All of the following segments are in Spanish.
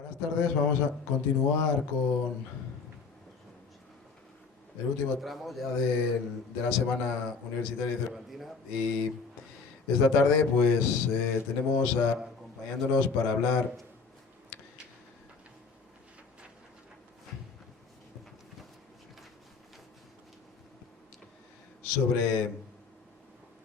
Buenas tardes, vamos a continuar con el último tramo ya de la Semana Universitaria Cervantina y esta tarde pues tenemos acompañándonos para hablar sobre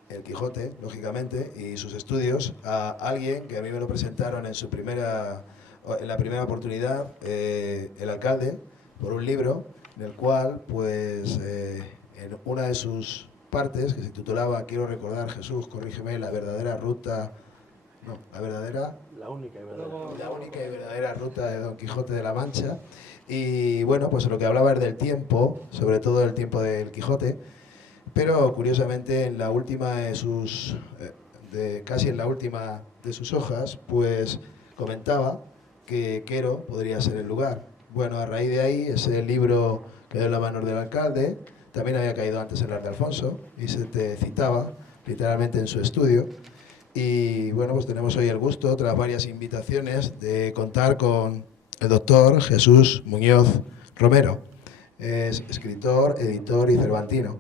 el Quijote, lógicamente, y sus estudios a alguien que a mí me lo presentaron en la primera oportunidad, el alcalde, por un libro en el cual, pues, en una de sus partes, que se titulaba, quiero recordar, Jesús, corrígeme, la verdadera ruta, no, la verdadera, la única y verdadera ruta de Don Quijote de la Mancha, y bueno, pues lo que hablaba es del tiempo, sobre todo el tiempo del Quijote, pero curiosamente en la última de casi en la última de sus hojas, pues comentaba que Quero podría ser el lugar. Bueno, a raíz de ahí, ese libro quedó en las manos del alcalde, también había caído antes en las de Alfonso, y se te citaba literalmente en su estudio. Y bueno, pues tenemos hoy el gusto, tras varias invitaciones, de contar con el doctor Jesús Muñoz Romero. Es escritor, editor y cervantino.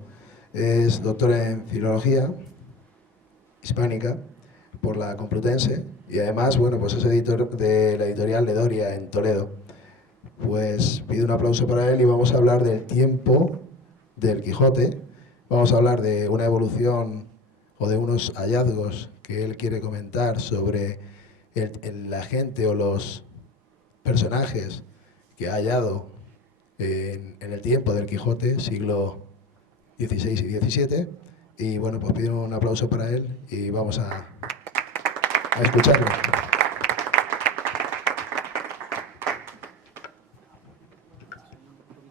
Es doctor en Filología Hispánica por la Complutense y además, bueno, pues es editor de la editorial Ledoria en Toledo. Pues pido un aplauso para él y vamos a hablar del tiempo del Quijote. Vamos a hablar de una evolución o de unos hallazgos que él quiere comentar sobre la gente o los personajes que ha hallado en el tiempo del Quijote, siglo XVI y XVII. Y bueno, pues pido un aplauso para él y vamos a escucharlo.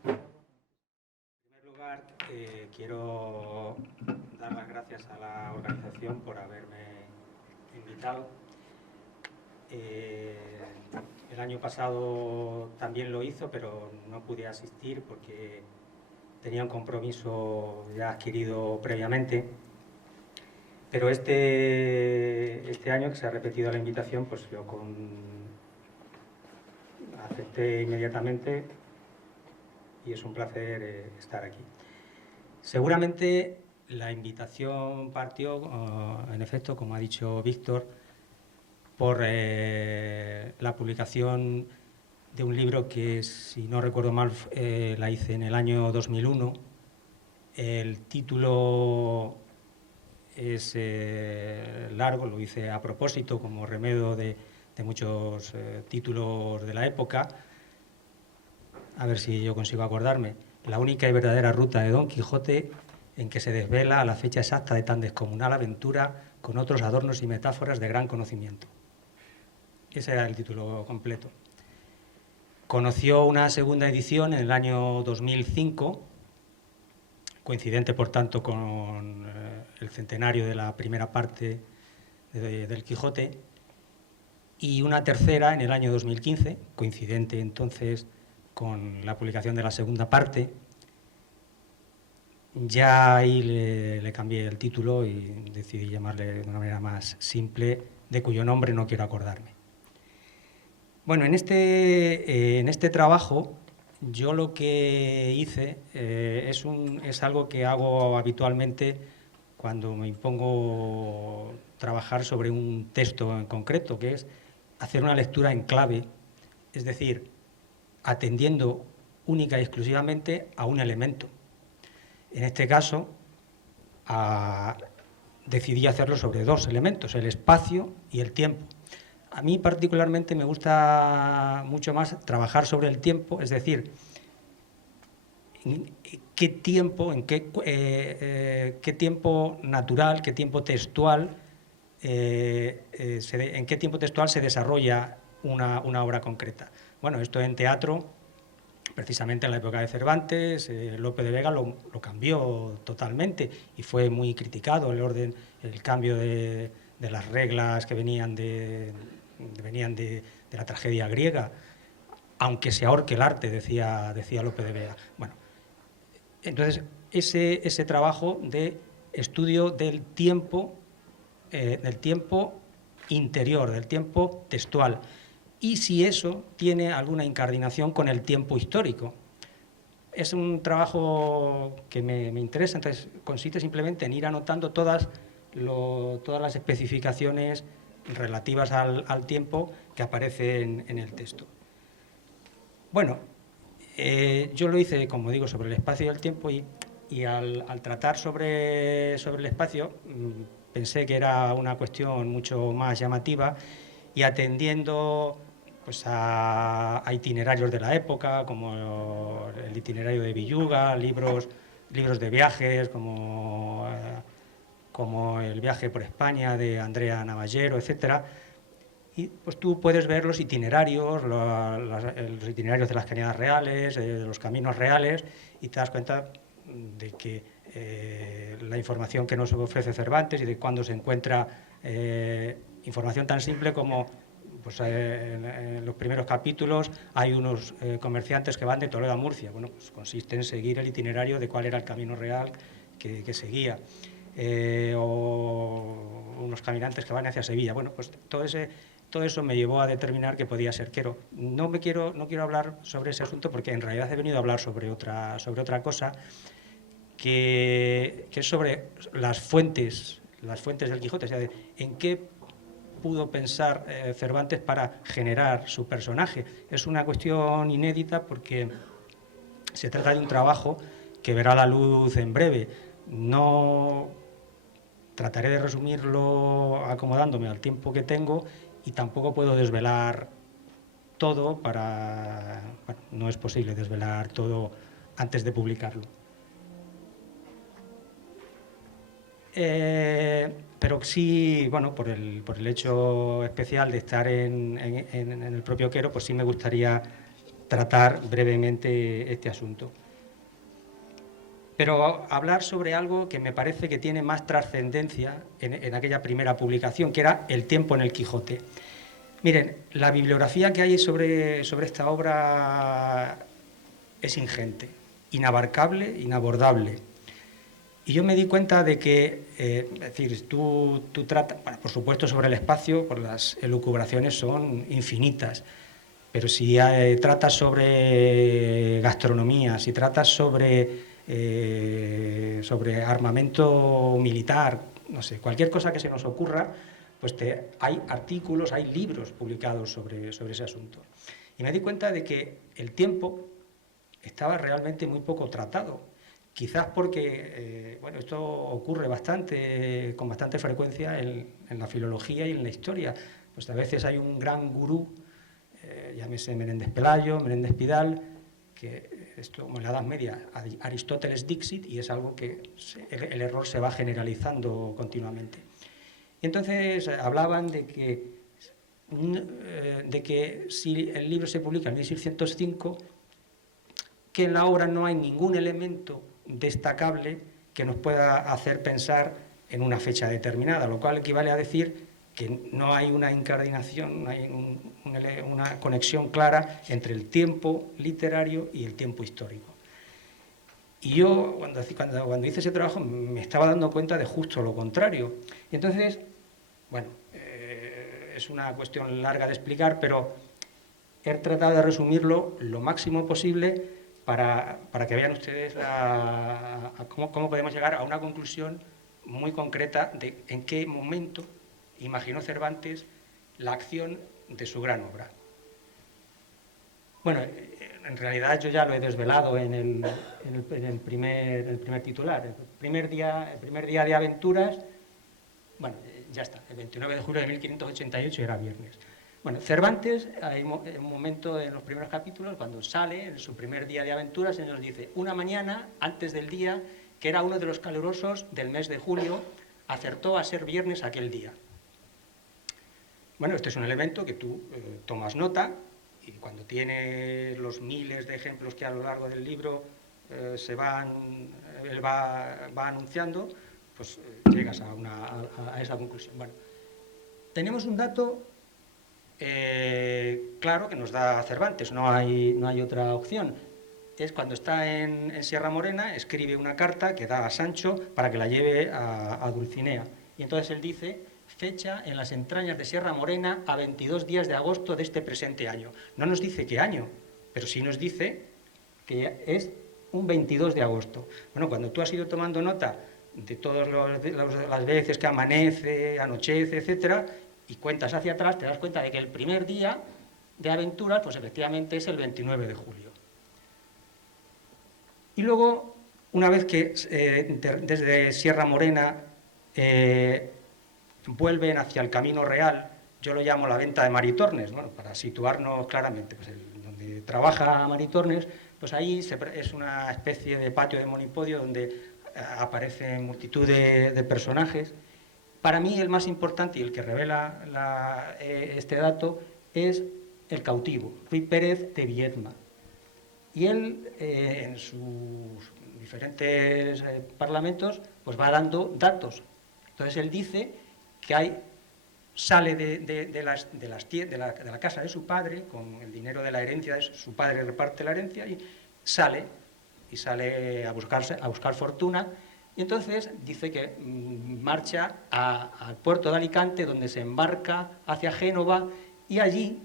En primer lugar, quiero dar las gracias a la organización por haberme invitado. El año pasado también lo hizo, pero no pude asistir porque tenía un compromiso ya adquirido previamente. Pero este año, que se ha repetido la invitación, pues yo acepté inmediatamente y es un placer estar aquí. Seguramente la invitación partió, en efecto, como ha dicho Víctor, por la publicación de un libro que, si no recuerdo mal, la hice en el año 2001. El título es largo, lo hice a propósito como remedio de muchos títulos de la época. A ver si yo consigo acordarme. La única y verdadera ruta de Don Quijote, en que se desvela la fecha exacta de tan descomunal aventura, con otros adornos y metáforas de gran conocimiento. Ese era el título completo. Conoció una segunda edición en el año 2005, coincidente por tanto con el centenario de la primera parte del Quijote, y una tercera en el año 2015, coincidente entonces con la publicación de la segunda parte. Ya ahí le cambié el título y decidí llamarle de una manera más simple, de cuyo nombre no quiero acordarme. Bueno, en este trabajo yo lo que hice es algo que hago habitualmente cuando me impongo trabajar sobre un texto en concreto, que es hacer una lectura en clave, es decir, atendiendo única y exclusivamente a un elemento. En este caso, decidí hacerlo sobre dos elementos, el espacio y el tiempo. A mí particularmente me gusta mucho más trabajar sobre el tiempo, es decir, qué tiempo, qué tiempo natural, qué tiempo textual, en qué tiempo textual se desarrolla una obra concreta. Bueno, esto en teatro, precisamente en la época de Cervantes, Lope de Vega lo cambió totalmente y fue muy criticado el cambio de las reglas que venían de la tragedia griega, aunque se ahorque el arte, decía Lope de Vega. Bueno, entonces ese trabajo de estudio del tiempo interior, del tiempo textual, y si eso tiene alguna incardinación con el tiempo histórico. Es un trabajo que me interesa, entonces consiste simplemente en ir anotando todas las especificaciones relativas al tiempo que aparecen en el texto. Bueno, yo lo hice, como digo, sobre el espacio y el tiempo, y al tratar sobre el espacio pensé que era una cuestión mucho más llamativa, y atendiendo pues a itinerarios de la época, como el itinerario de Villuga, libros de viajes, como el viaje por España de Andrea Navallero, etcétera. Y pues tú puedes ver los itinerarios, los itinerarios de las cañadas reales, de los caminos reales, y te das cuenta de que la información que nos ofrece Cervantes y de cuándo se encuentra información tan simple como pues, en los primeros capítulos hay unos comerciantes que van de Toledo a Murcia. Bueno, pues consiste en seguir el itinerario de cuál era el camino real que seguía. O unos caminantes que van hacia Sevilla. Bueno, pues todo eso me llevó a determinar que podía ser quero. No quiero hablar sobre ese asunto porque en realidad he venido a hablar sobre otra cosa, que es sobre las fuentes del Quijote, o sea, en qué pudo pensar Cervantes para generar su personaje. Es una cuestión inédita porque se trata de un trabajo que verá la luz en breve. No trataré de resumirlo acomodándome al tiempo que tengo, y tampoco puedo desvelar todo no es posible desvelar todo antes de publicarlo. Pero sí, bueno, por el hecho especial de estar en el propio Quero, pues sí me gustaría tratar brevemente este asunto. Pero hablar sobre algo que me parece que tiene más trascendencia en aquella primera publicación, que era el tiempo en el Quijote. Miren, la bibliografía que hay sobre esta obra es ingente, inabarcable, inabordable. Y yo me di cuenta de que, es decir, tú tratas, bueno, por supuesto sobre el espacio, pues las elucubraciones son infinitas, pero si tratas sobre gastronomía, si tratas sobre armamento militar, no sé, cualquier cosa que se nos ocurra, pues hay artículos, hay libros publicados sobre ese asunto. Y me di cuenta de que el tiempo estaba realmente muy poco tratado. Quizás porque, bueno, esto ocurre con bastante frecuencia en la filología y en la historia. Pues a veces hay un gran gurú, llámese Menéndez Pelayo, Menéndez Pidal, que esto, como en la Edad Media, Aristóteles Dixit, y es algo que el error se va generalizando continuamente. Y entonces hablaban de que si el libro se publica en 1605, que en la obra no hay ningún elemento destacable que nos pueda hacer pensar en una fecha determinada, lo cual equivale a decir que no hay una incardinación, no hay una conexión clara entre el tiempo literario y el tiempo histórico. Y yo, cuando hice ese trabajo, me estaba dando cuenta de justo lo contrario. Y entonces, bueno, es una cuestión larga de explicar, pero he tratado de resumirlo lo máximo posible para que vean ustedes cómo podemos llegar a una conclusión muy concreta de en qué momento imaginó Cervantes la acción de su gran obra. Bueno, en realidad yo ya lo he desvelado en el primer titular. El primer día de aventuras, bueno, ya está, el 29 de julio de 1588 era viernes. Bueno, Cervantes, hay un momento en los primeros capítulos, cuando sale en su primer día de aventuras, se nos dice: una mañana, antes del día, que era uno de los calurosos del mes de julio, acertó a ser viernes aquel día. Bueno, este es un elemento que tú tomas nota, y cuando tienes los miles de ejemplos que a lo largo del libro él va anunciando, pues llegas a esa conclusión. Bueno, tenemos un dato claro que nos da Cervantes, no hay otra opción. Es cuando está en Sierra Morena, escribe una carta que da a Sancho para que la lleve a Dulcinea. Y entonces él dice: fecha en las entrañas de Sierra Morena a 22 días de agosto de este presente año. No nos dice qué año, pero sí nos dice que es un 22 de agosto. Bueno, cuando tú has ido tomando nota de todas las veces que amanece, anochece, etcétera, y cuentas hacia atrás, te das cuenta de que el primer día de aventuras, pues efectivamente es el 29 de julio. Y luego, una vez que desde Sierra Morena vuelven hacia el Camino Real, yo lo llamo la venta de Maritornes, bueno, para situarnos claramente, pues donde trabaja Maritornes, pues ahí es una especie de patio de monipodio donde aparecen multitud de personajes. Para mí el más importante y el que revela este dato es el cautivo, Ruy Pérez de Viedma. Y él, en sus diferentes parlamentos, pues va dando datos. Entonces él dice que sale de la casa de su padre, con el dinero de la herencia, su padre reparte la herencia, y sale a buscar fortuna, y entonces dice que marcha al puerto de Alicante, donde se embarca hacia Génova, y allí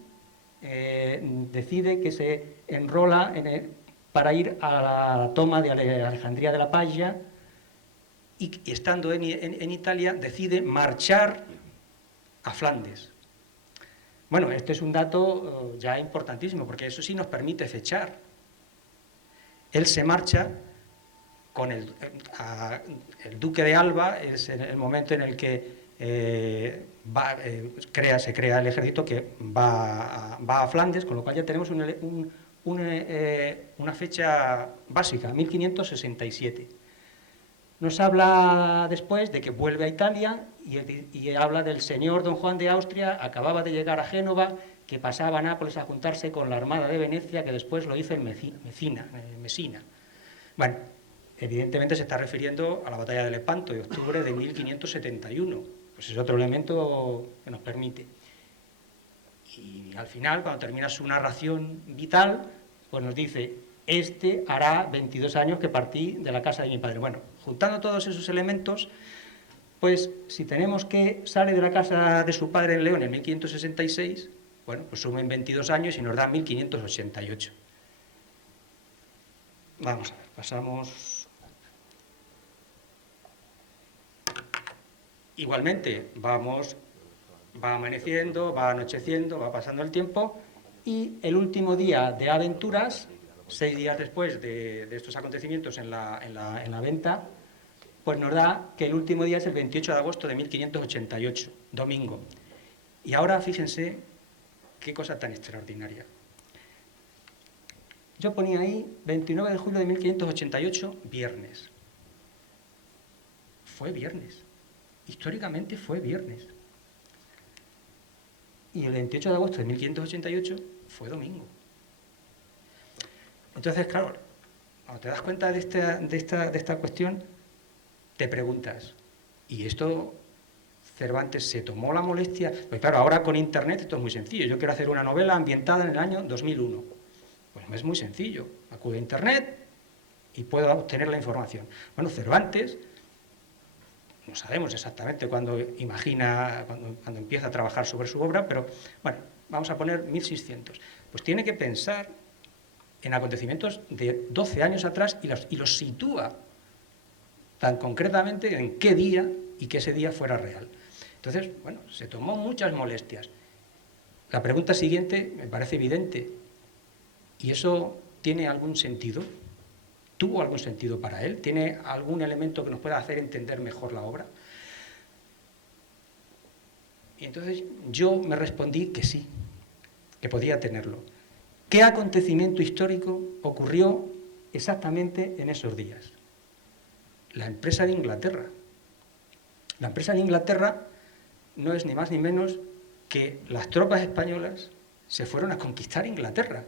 decide que se enrola para ir a la toma de Alejandría de la Palla, y estando en Italia decide marchar a Flandes. Bueno, este es un dato ya importantísimo, porque eso sí nos permite fechar. Él se marcha con el duque de Alba, es el momento en el que se crea el ejército que va a Flandes, con lo cual ya tenemos una fecha básica, 1567. Nos habla después de que vuelve a Italia y habla del señor don Juan de Austria, acababa de llegar a Génova, que pasaba a Nápoles a juntarse con la Armada de Venecia, que después lo hizo en Mesina. Bueno, evidentemente se está refiriendo a la batalla de Lepanto de octubre de 1571, pues es otro elemento que nos permite. Y al final, cuando termina su narración vital, pues nos dice: este hará 22 años que partí de la casa de mi padre. Bueno, juntando todos esos elementos, pues si tenemos que sale de la casa de su padre en León en 1566, bueno, pues sumen 22 años y nos da 1588. Vamos a ver, pasamos. Igualmente, va amaneciendo, va anocheciendo, va pasando el tiempo, y el último día de aventuras, 6 días después de estos acontecimientos en la venta, pues nos da que el último día es el 28 de agosto de 1588, domingo. Y ahora fíjense qué cosa tan extraordinaria. Yo ponía ahí 29 de julio de 1588, viernes. Fue viernes. Históricamente fue viernes. Y el 28 de agosto de 1588 fue domingo. Entonces, claro, cuando te das cuenta de esta cuestión, te preguntas, ¿y esto Cervantes se tomó la molestia? Pues claro, ahora con Internet esto es muy sencillo. Yo quiero hacer una novela ambientada en el año 2001. Pues es muy sencillo. Acudo a Internet y puedo obtener la información. Bueno, Cervantes, no sabemos exactamente cuándo empieza a trabajar sobre su obra, pero bueno, vamos a poner 1600. Pues tiene que pensar en acontecimientos de 12 años atrás y los sitúa tan concretamente en qué día y que ese día fuera real. Entonces, bueno, se tomó muchas molestias. La pregunta siguiente me parece evidente. ¿Y eso tiene algún sentido? ¿Tuvo algún sentido para él? ¿Tiene algún elemento que nos pueda hacer entender mejor la obra? Y entonces yo me respondí que sí, que podía tenerlo. ¿Qué acontecimiento histórico ocurrió exactamente en esos días? La empresa de Inglaterra. La empresa de Inglaterra no es ni más ni menos que las tropas españolas se fueron a conquistar Inglaterra.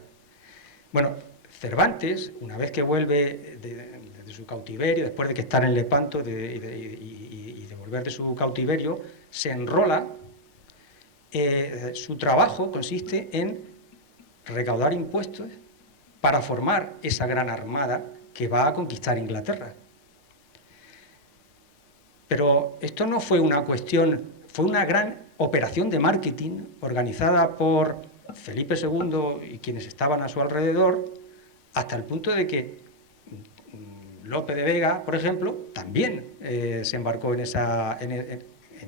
Bueno, Cervantes, una vez que vuelve de su cautiverio, después de que está en Lepanto y de volver de su cautiverio, se enrola. Su trabajo consiste en recaudar impuestos para formar esa gran armada que va a conquistar Inglaterra. Pero esto no fue una cuestión fue una gran operación de marketing organizada por Felipe II y quienes estaban a su alrededor, hasta el punto de que Lope de Vega, por ejemplo, también se embarcó en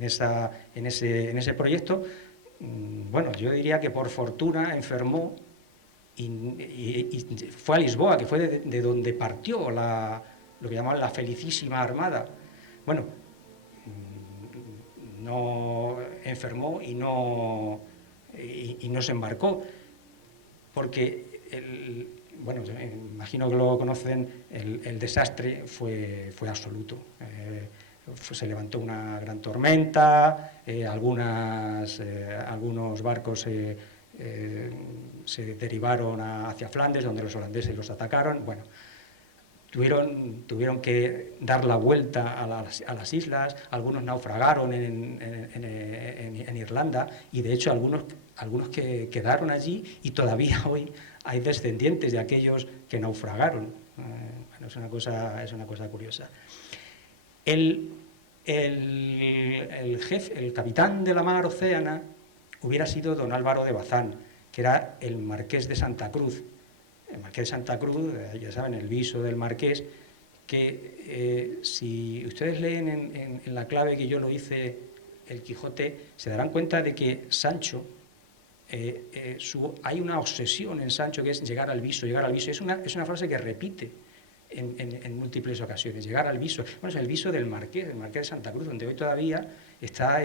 ese proyecto. Bueno, yo diría que por fortuna enfermó y fue a Lisboa, que fue de donde partió lo que llamaban la Felicísima Armada. Bueno, no enfermó y no se embarcó, porque bueno, imagino que lo conocen, el desastre fue absoluto. Se levantó una gran tormenta, algunos barcos se derivaron hacia Flandes, donde los holandeses los atacaron. Bueno, tuvieron que dar la vuelta a las islas, algunos naufragaron en Irlanda, y de hecho algunos que quedaron allí, y todavía hoy hay descendientes de aquellos que naufragaron. Bueno, es una cosa curiosa. El capitán de la mar Océana hubiera sido don Álvaro de Bazán, que era el marqués de Santa Cruz. El marqués de Santa Cruz, ya saben, el viso del marqués, que si ustedes leen en la clave que yo lo hice, el Quijote, se darán cuenta de que Sancho, hay una obsesión en Sancho que es llegar al viso, llegar al viso. Es una frase que repite en múltiples ocasiones, llegar al viso. Bueno, es el viso del marqués de Santa Cruz, donde hoy todavía está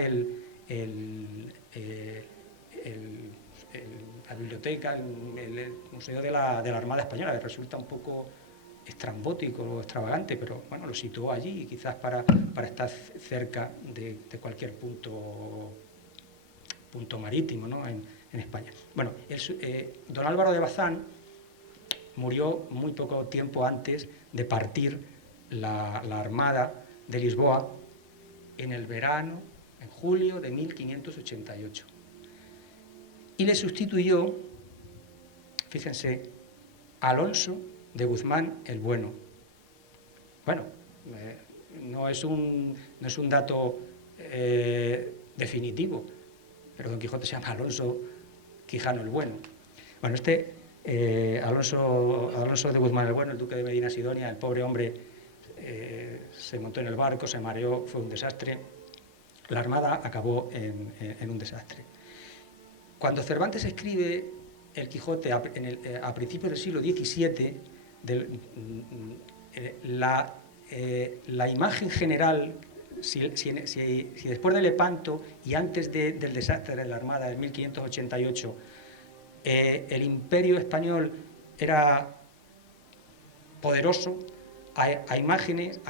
la biblioteca, el Museo de la Armada Española, que resulta un poco estrambótico, extravagante, pero bueno, lo situó allí, quizás para estar cerca de cualquier punto marítimo, ¿no?, en España. Bueno, don Álvaro de Bazán murió muy poco tiempo antes de partir la Armada de Lisboa en el verano, en julio de 1588. Y le sustituyó, fíjense, Alonso de Guzmán el Bueno. Bueno, no es un dato definitivo, pero Don Quijote se llama Alonso Quijano el Bueno. Bueno, Alonso de Guzmán el Bueno, el duque de Medina Sidonia, el pobre hombre se montó en el barco, se mareó, fue un desastre. La armada acabó en un desastre. Cuando Cervantes escribe el Quijote a principios del siglo XVII, la imagen general, si después de Lepanto y antes del desastre de la Armada de 1588, el Imperio español era poderoso, hay imágenes,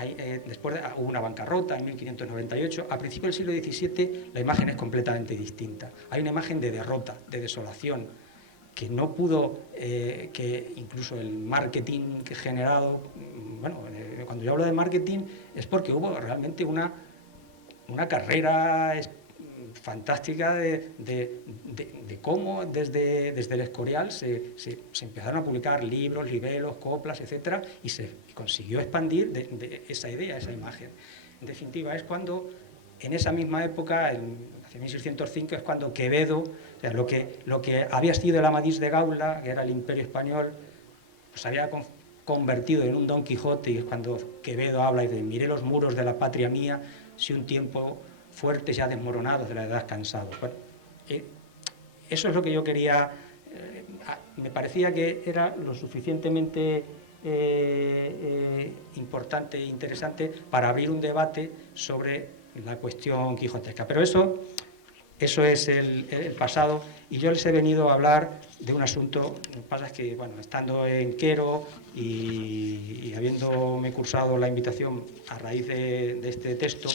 después hubo una bancarrota en 1598, a principios del siglo XVII la imagen es completamente distinta. Hay una imagen de derrota, de desolación, que no pudo, que incluso el marketing que generado, bueno, cuando yo hablo de marketing es porque hubo realmente una carrera fantástica de cómo desde el Escorial se empezaron a publicar libros, libelos, coplas, etcétera, y se consiguió expandir de esa idea, esa imagen. En definitiva, es cuando, en esa misma época, hacia 1605, es cuando Quevedo, o sea, lo que había sido el Amadís de Gaula, que era el Imperio español, pues había convertido en un Don Quijote, y es cuando Quevedo habla y dice: miré los muros de la patria mía, si un tiempo fuertes ya desmoronados, de la edad cansados. Bueno, eso es lo que yo quería. Me parecía que era lo suficientemente importante e interesante para abrir un debate sobre la cuestión quijotesca. Pero eso es el pasado, y yo les he venido a hablar de un asunto. Lo que pasa es que, bueno, estando en Quero y habiéndome cursado la invitación a raíz de este texto,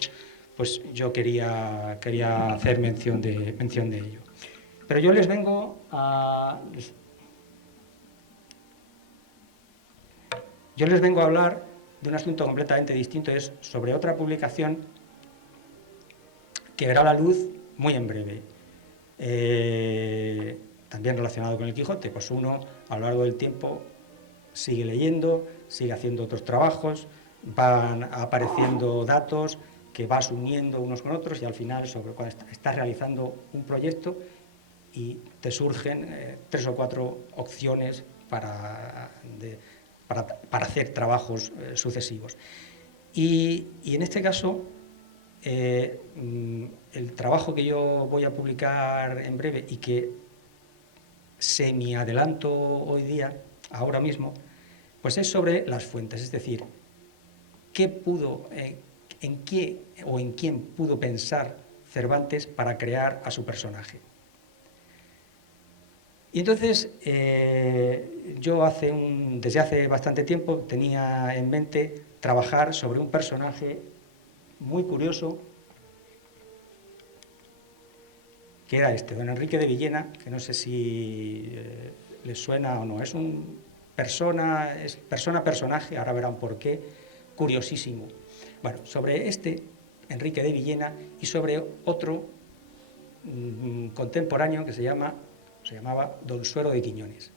pues yo quería hacer mención de ello. Pero yo les vengo a hablar de un asunto completamente distinto, es sobre otra publicación que verá la luz muy en breve, también relacionado con el Quijote. Pues uno, a lo largo del tiempo, sigue leyendo, sigue haciendo otros trabajos, van apareciendo datos, que vas uniendo unos con otros y al final, cuando estás realizando un proyecto y te surgen 3 o 4 opciones para hacer trabajos sucesivos. Y en este caso, el trabajo que yo voy a publicar en breve y que semi-adelanto hoy día, ahora mismo, pues es sobre las fuentes, es decir, en quién pudo pensar Cervantes para crear a su personaje. Y entonces, yo desde hace bastante tiempo tenía en mente trabajar sobre un personaje muy curioso, que era don Enrique de Villena, que no sé si les suena o no. Es un personaje, ahora verán por qué, curiosísimo. Bueno, sobre Enrique de Villena, y sobre otro contemporáneo que se llamaba Don Suero de Quiñones.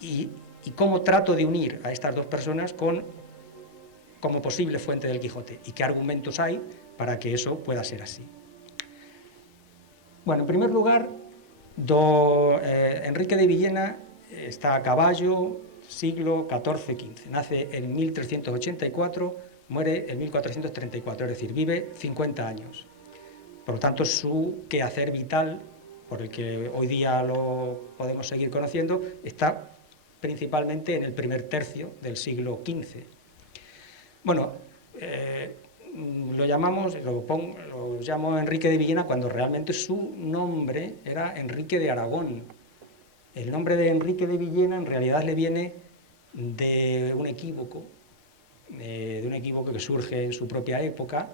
Y cómo trato de unir a estas dos personas como posible fuente del Quijote, y qué argumentos hay para que eso pueda ser así. Bueno, en primer lugar, Enrique de Villena está a caballo, siglo XIV-XV. Nace en 1384, muere en 1434, es decir, vive 50 años. Por lo tanto, su quehacer vital, por el que hoy día lo podemos seguir conociendo, está principalmente en el primer tercio del siglo XV. Bueno, lo llamo Enrique de Villena cuando realmente su nombre era Enrique de Aragón. El nombre de Enrique de Villena en realidad le viene de un equívoco que surge en su propia época,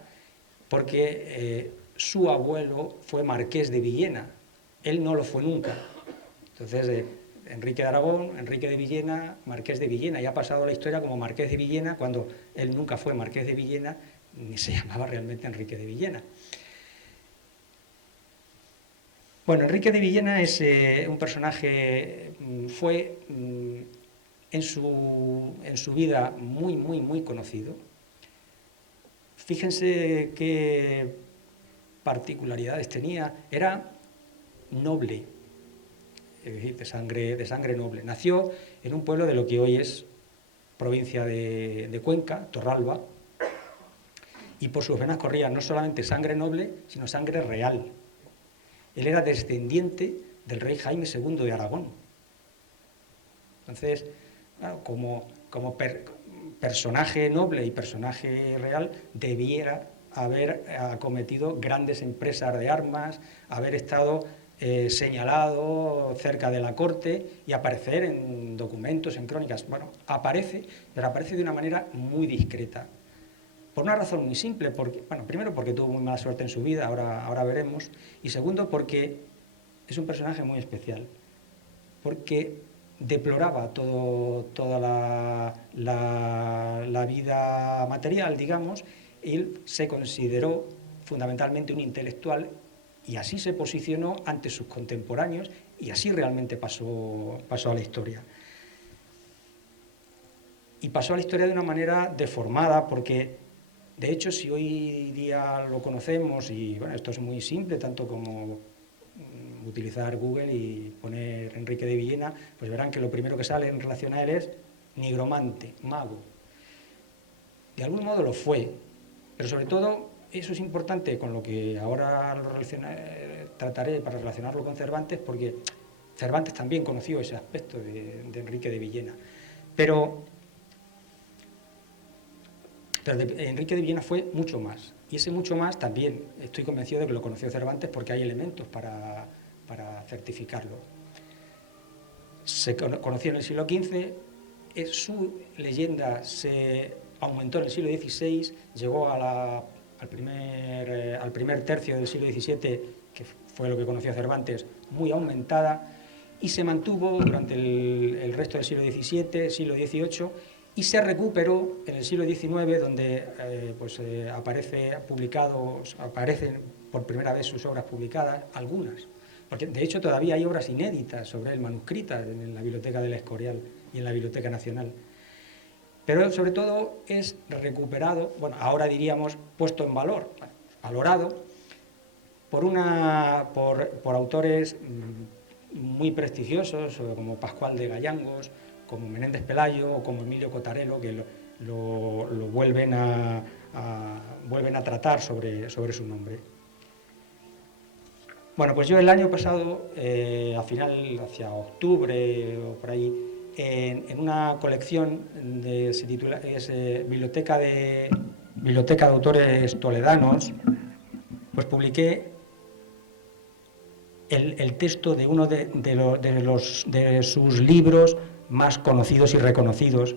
porque su abuelo fue marqués de Villena, él no lo fue nunca. Entonces, Enrique de Aragón, Enrique de Villena, marqués de Villena, y ha pasado la historia como marqués de Villena cuando él nunca fue marqués de Villena, ni se llamaba realmente Enrique de Villena. Bueno, Enrique de Villena es un personaje, fue en su vida muy, muy, muy conocido. Fíjense qué particularidades tenía. Era noble, es decir, de sangre noble. Nació en un pueblo de lo que hoy es provincia de Cuenca, Torralba, y por sus venas corría no solamente sangre noble, sino sangre real. Él era descendiente del rey Jaime II de Aragón. Entonces, claro, como personaje noble y personaje real, debiera haber acometido grandes empresas de armas, haber estado señalado cerca de la corte y aparecer en documentos, en crónicas. Bueno, aparece, pero aparece de una manera muy discreta. Por una razón muy simple, primero porque tuvo muy mala suerte en su vida, ahora veremos, y segundo porque es un personaje muy especial, porque deploraba toda la vida material, digamos. Él se consideró fundamentalmente un intelectual y así se posicionó ante sus contemporáneos y así realmente pasó a la historia. Y pasó a la historia de una manera deformada porque, de hecho, si hoy día lo conocemos, y bueno, esto es muy simple, tanto como utilizar Google y poner Enrique de Villena, pues verán que lo primero que sale en relación a él es nigromante, mago. De algún modo lo fue, pero sobre todo eso es importante con lo que ahora trataré para relacionarlo con Cervantes, porque Cervantes también conoció ese aspecto de Enrique de Villena. Pero Enrique de Villena fue mucho más, y ese mucho más también estoy convencido de que lo conoció Cervantes porque hay elementos para certificarlo. Se conoció en el siglo XV, su leyenda se aumentó en el siglo XVI, llegó al primer tercio del siglo XVII, que fue lo que conoció Cervantes, muy aumentada, y se mantuvo durante el resto del siglo XVII, siglo XVIII, y se recuperó en el siglo XIX, donde aparecen por primera vez sus obras publicadas, algunas, porque de hecho todavía hay obras inéditas sobre él, manuscritas en la Biblioteca del Escorial y en la Biblioteca Nacional. pero sobre todo es recuperado, bueno, ahora diríamos puesto en valor, valorado, por autores muy prestigiosos, como Pascual de Gallangos, como Menéndez Pelayo o como Emilio Cotarelo, que lo vuelven a tratar sobre su nombre. Bueno, pues yo el año pasado, al final, hacia octubre o por ahí, en una colección se titula Biblioteca de Autores Toledanos, pues publiqué el texto de uno de sus libros más conocidos y reconocidos,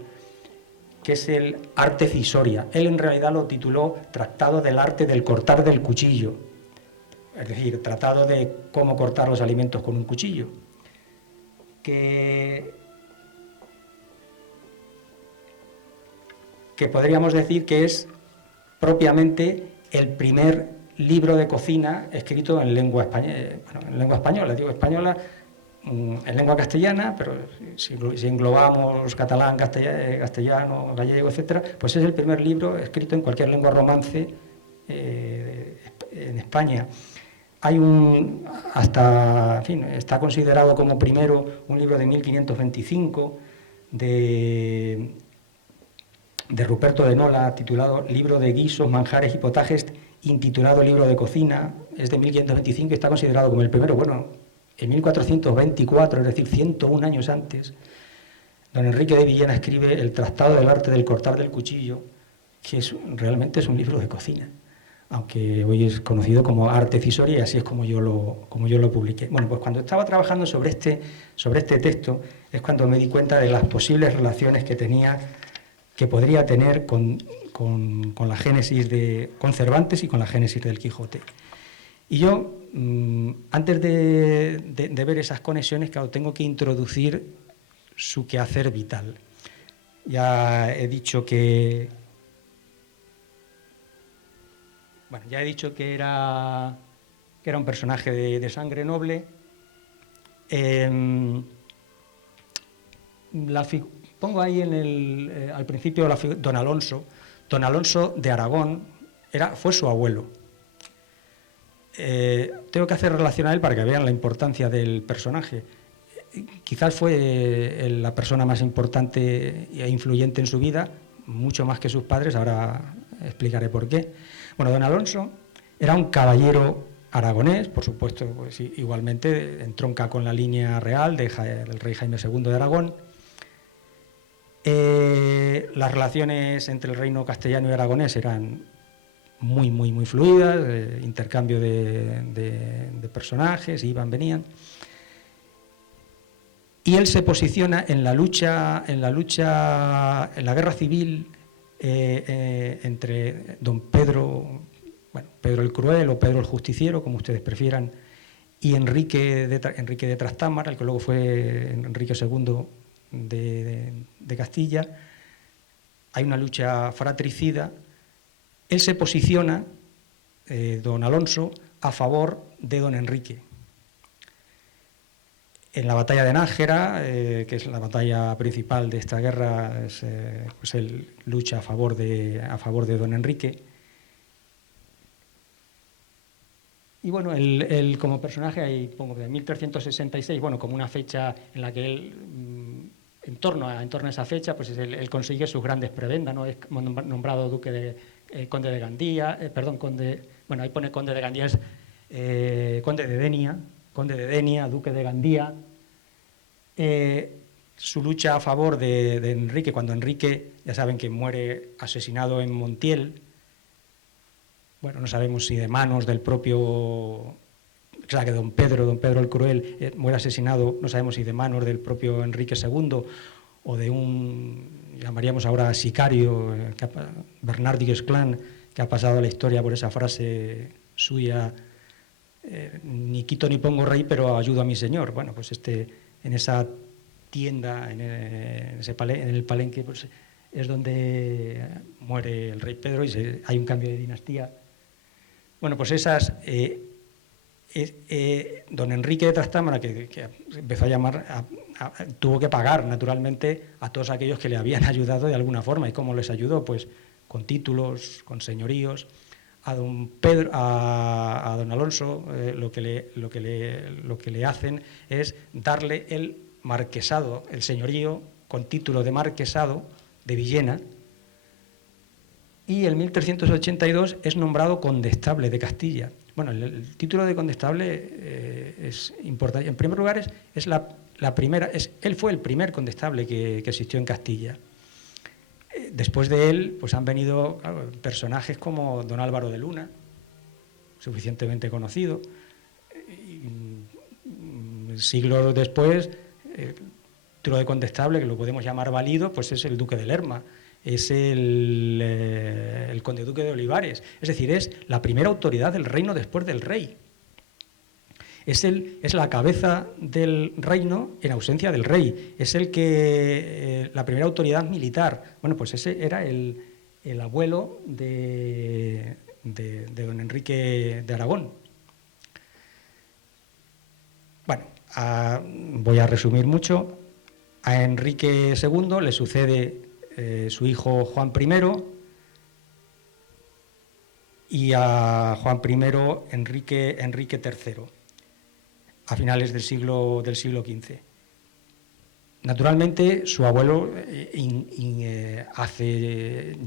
que es el Arte Cisoria. Él en realidad lo tituló Tratado del arte del cortar del cuchillo, es decir, tratado de cómo cortar los alimentos con un cuchillo, que podríamos decir que es propiamente el primer libro de cocina escrito en lengua española, digo española, en lengua castellana, pero si englobamos catalán, castellano, gallego, etcétera, pues es el primer libro escrito en cualquier lengua romance en España. Hay está considerado como primero un libro de 1525 de Ruperto de Nola, titulado Libro de guisos, manjares y potajes, intitulado Libro de cocina, es de 1525 y está considerado como el primero. Bueno, en 1424, es decir, 101 años antes, don Enrique de Villena escribe el Tratado del arte del cortar del cuchillo, que realmente es un libro de cocina, aunque hoy es conocido como Arte Cisoria, y así es como yo lo publiqué. Bueno, pues cuando estaba trabajando sobre este texto es cuando me di cuenta de las posibles relaciones que podría tener con la génesis con Cervantes y con la génesis del Quijote. Y yo, antes de ver esas conexiones, claro, tengo que introducir su quehacer vital. Ya he dicho que era un personaje de sangre noble. Pongo ahí al principio don Alonso. Don Alonso de Aragón fue su abuelo. Tengo que hacer relación a él para que vean la importancia del personaje. Quizás fue la persona más importante e influyente en su vida, mucho más que sus padres, ahora explicaré por qué. Bueno, don Alonso era un caballero aragonés, por supuesto, pues, igualmente entronca con la línea real del rey Jaime II de Aragón. Las relaciones entre el reino castellano y aragonés eran muy, muy, muy fluidas, intercambio de personajes, iban, venían. Y él se posiciona en la guerra civil entre don Pedro el Cruel o Pedro el Justiciero, como ustedes prefieran, y Enrique de Trastámara, el que luego fue Enrique II de Castilla. Hay una lucha fratricida. Él se posiciona, don Alonso, a favor de don Enrique. En la batalla de Nájera, que es la batalla principal de esta guerra, pues él lucha a favor de don Enrique. Y bueno, él como personaje, ahí pongo de 1366, bueno, como una fecha en la que él, en torno a esa fecha, pues él consigue sus grandes prebendas, ¿no? Es nombrado conde de Gandía, ahí pone conde de Gandía, es conde de Denia, duque de Gandía. Su lucha a favor de Enrique, cuando Enrique, ya saben que muere asesinado en Montiel. Bueno, no sabemos si de manos del propio, o sea, que don Pedro el Cruel muere asesinado, no sabemos si de manos del propio Enrique II o de un, llamaríamos ahora sicario, Bernard du Guesclin, que ha pasado a la historia por esa frase suya, ni quito ni pongo rey, pero ayudo a mi señor. Bueno, pues en esa tienda, en el palenque, pues es donde muere el rey Pedro y hay un cambio de dinastía. Bueno, pues don Enrique de Trastámara, que empezó a llamar, tuvo que pagar naturalmente a todos aquellos que le habían ayudado de alguna forma. ¿Y cómo les ayudó? Pues con títulos, con señoríos. A don Pedro, a don Alonso, lo que le hacen es darle el marquesado, el señorío con título de marquesado de Villena, y en 1382 es nombrado condestable de Castilla. Bueno, el título de condestable es importante. En primer lugar, es la primera, él fue el primer condestable que existió en Castilla. Después de él, pues han venido personajes como don Álvaro de Luna, suficientemente conocido. Siglos después, el título de condestable, que lo podemos llamar válido, pues es el duque de Lerma, es el conde duque de Olivares. Es decir, es la primera autoridad del reino después del rey. Es la cabeza del reino en ausencia del rey. Es el que la primera autoridad militar. Bueno, pues ese era el abuelo de don Enrique de Aragón. Bueno, voy a resumir mucho. A Enrique II le sucede su hijo Juan I, y a Juan I Enrique III, a finales del siglo XV. Naturalmente, su abuelo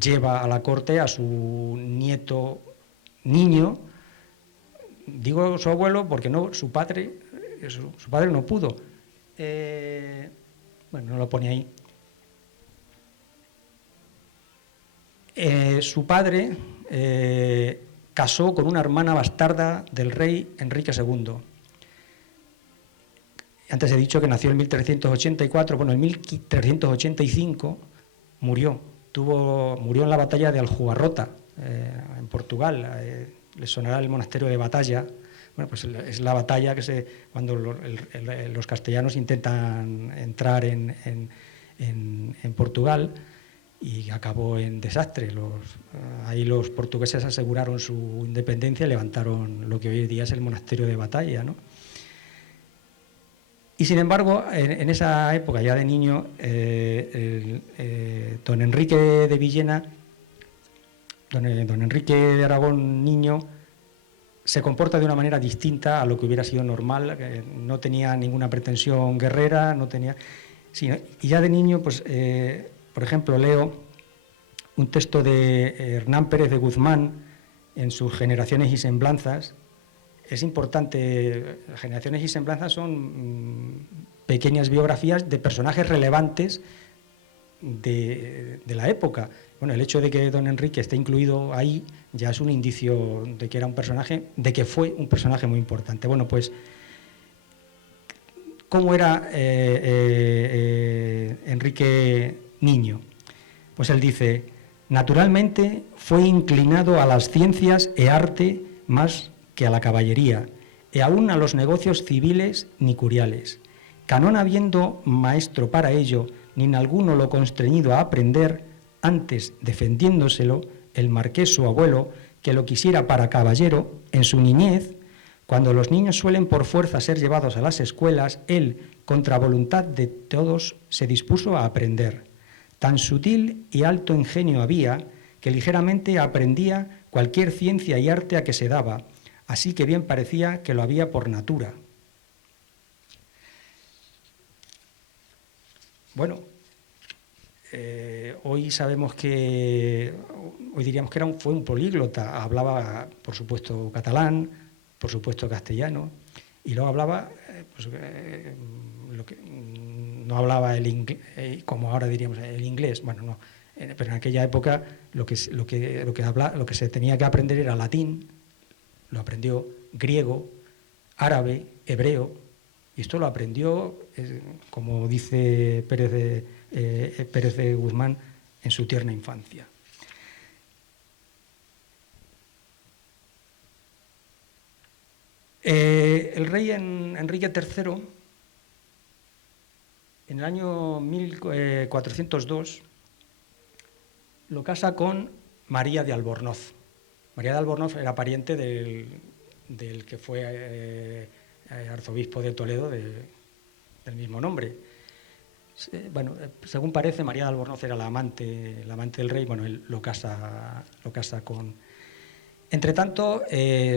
lleva a la corte a su nieto niño. Digo su abuelo porque no, su padre no pudo. Bueno, no lo pone ahí. Su padre casó con una hermana bastarda del rey Enrique II. Antes he dicho que nació en 1384, bueno, en 1385 murió en la batalla de Aljubarrota, en Portugal. Les sonará el monasterio de Batalla. Bueno, pues es la batalla cuando los castellanos intentan entrar en Portugal, y acabó en desastre. Ahí los portugueses aseguraron su independencia y levantaron lo que hoy día es el monasterio de Batalla, ¿no? Y sin embargo, en esa época, ya de niño, don Enrique de Villena, don Enrique de Aragón niño, se comporta de una manera distinta a lo que hubiera sido normal. No tenía ninguna pretensión guerrera, y ya de niño, pues, por ejemplo, leo un texto de Hernán Pérez de Guzmán en sus Generaciones y Semblanzas. Es importante, Generaciones y Semblanzas son pequeñas biografías de personajes relevantes de la época. Bueno, el hecho de que don Enrique esté incluido ahí ya es un indicio de que fue un personaje muy importante. Bueno, pues, ¿cómo era Enrique niño? Pues él dice: naturalmente fue inclinado a las ciencias e arte más que a la caballería, e aún a los negocios civiles ni curiales. Canón habiendo maestro para ello, ni en alguno lo constreñido a aprender, antes defendiéndoselo el marqués su abuelo, que lo quisiera para caballero, en su niñez, cuando los niños suelen por fuerza ser llevados a las escuelas, él, contra voluntad de todos, se dispuso a aprender. Tan sutil y alto ingenio había, que ligeramente aprendía cualquier ciencia y arte a que se daba, así que bien parecía que lo había por natura. Bueno, hoy sabemos hoy diríamos que fue un políglota. Hablaba, por supuesto, catalán, por supuesto, castellano, y luego hablaba, no hablaba el inglés, como ahora diríamos el inglés. Bueno, no, pero en aquella época lo que se tenía que aprender era latín. Lo aprendió griego, árabe, hebreo, y esto lo aprendió, como dice Pérez de Guzmán, en su tierna infancia. El rey Enrique III, en el año 1402, lo casa con María de Albornoz. María de Albornoz era pariente del del que fue arzobispo de Toledo del mismo nombre. Bueno, según parece, María de Albornoz era la amante del rey. Bueno, él lo casa con... Entre tanto,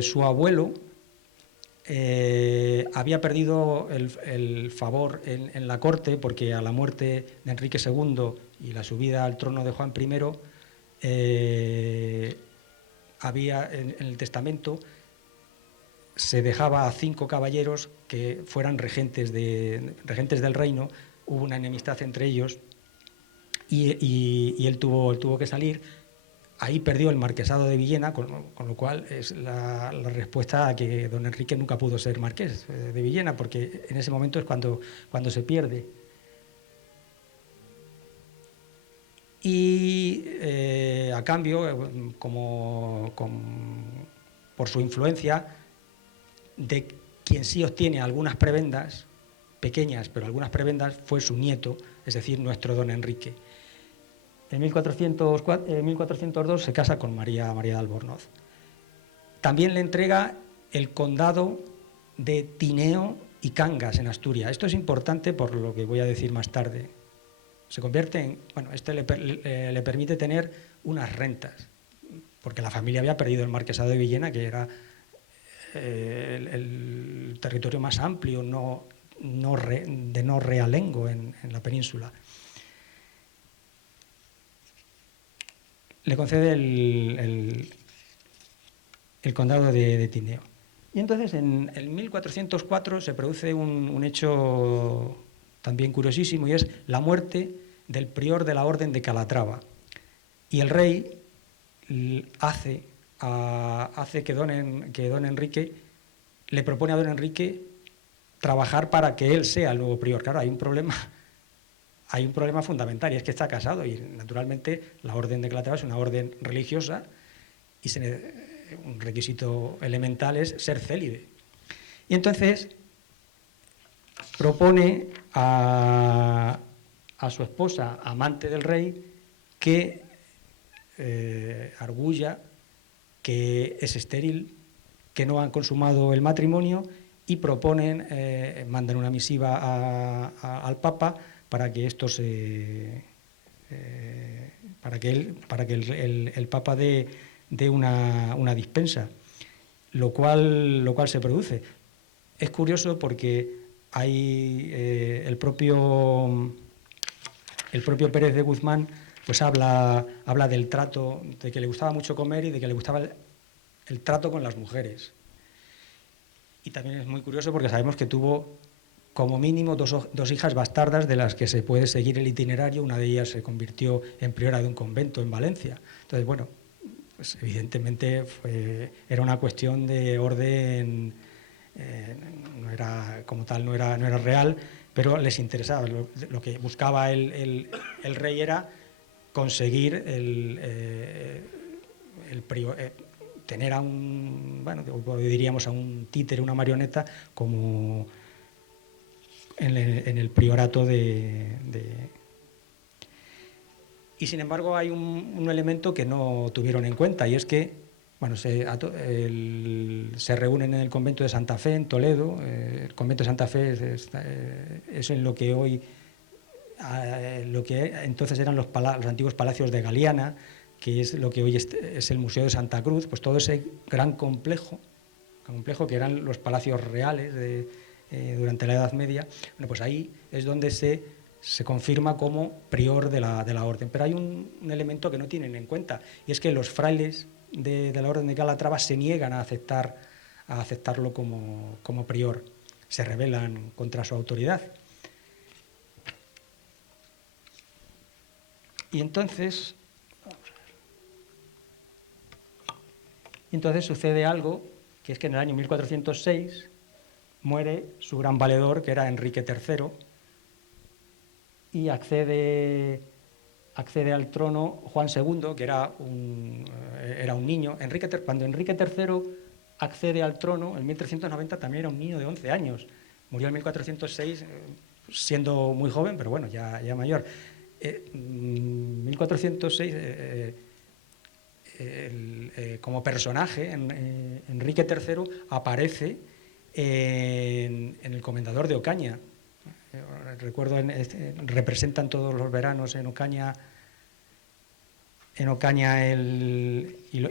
su abuelo había perdido el favor en la corte, porque a la muerte de Enrique II y la subida al trono de Juan I, había en el testamento se dejaba a 5 caballeros que fueran regentes del reino. Hubo una enemistad entre ellos y él tuvo que salir. Ahí perdió el marquesado de Villena, con lo cual es la respuesta a que don Enrique nunca pudo ser marqués de Villena, porque en ese momento es cuando se pierde. Y a cambio, por su influencia, de quien sí obtiene algunas prebendas, pequeñas, pero algunas prebendas, fue su nieto, es decir, nuestro don Enrique. En 1402 se casa con María de Albornoz. También le entrega el condado de Tineo y Cangas en Asturias. Esto es importante por lo que voy a decir más tarde. Se convierte en... Bueno, le permite tener unas rentas, porque la familia había perdido el marquesado de Villena, que era el territorio más amplio, de no realengo en la península. Le concede el condado de Tineo. Y entonces en 1404 se produce un hecho también curiosísimo, y es la muerte del prior de la Orden de Calatrava. Y el rey hace que don Enrique le propone a don Enrique trabajar para que él sea el nuevo prior. Claro, hay un problema fundamental, y es que está casado, y naturalmente la Orden de Calatrava es una orden religiosa y un requisito elemental es ser célibe. Y entonces propone a su esposa, amante del rey, que arguya que es estéril, que no han consumado el matrimonio, y proponen, mandan una misiva al Papa para que esto para que el Papa dé una dispensa, lo cual se produce. Es curioso porque hay el propio Pérez de Guzmán pues habla del trato, de que le gustaba mucho comer y de que le gustaba el trato con las mujeres. Y también es muy curioso porque sabemos que tuvo como mínimo dos hijas bastardas, de las que se puede seguir el itinerario. Una de ellas se convirtió en priora de un convento en Valencia. Entonces, bueno, pues evidentemente era una cuestión de orden, no era como tal, no era real, pero les interesaba. Lo que buscaba el rey era conseguir tener a un, bueno, diríamos a un títere, una marioneta, como en el priorato Y sin embargo hay un elemento que no tuvieron en cuenta, y es que, bueno, se reúnen en el convento de Santa Fe, en Toledo. El convento de Santa Fe es en lo que hoy, lo que entonces eran los antiguos palacios de Galiana, que es lo que hoy es el Museo de Santa Cruz. Pues todo ese gran complejo que eran los palacios reales durante la Edad Media. Bueno, pues ahí es donde se confirma como prior de la orden. Pero hay un elemento que no tienen en cuenta, y es que los frailes de la Orden de Calatrava se niegan a aceptarlo como prior, se rebelan contra su autoridad. Y entonces sucede algo, que es que en el año 1406 muere su gran valedor, que era Enrique III, y accede al trono Juan II, que era un niño. Cuando Enrique III accede al trono, en 1390 también era un niño de 11 años. Murió en 1406 siendo muy joven, pero bueno, ya mayor. 1406 como personaje, Enrique III aparece en El Comendador de Ocaña. Recuerdo, representan todos los veranos en Ocaña y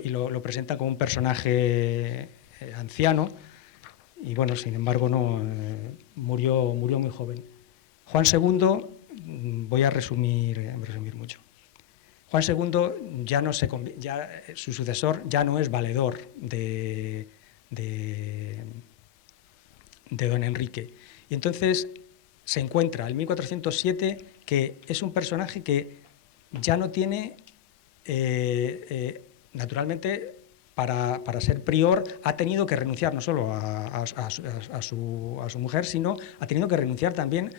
lo presentan como un personaje anciano, y bueno, sin embargo murió muy joven. Juan II, voy a resumir mucho. Juan II su sucesor ya no es valedor de don Enrique. Y entonces se encuentra en 1407 que es un personaje que ya no tiene, naturalmente, para ser prior ha tenido que renunciar no solo a su mujer, sino ha tenido que renunciar también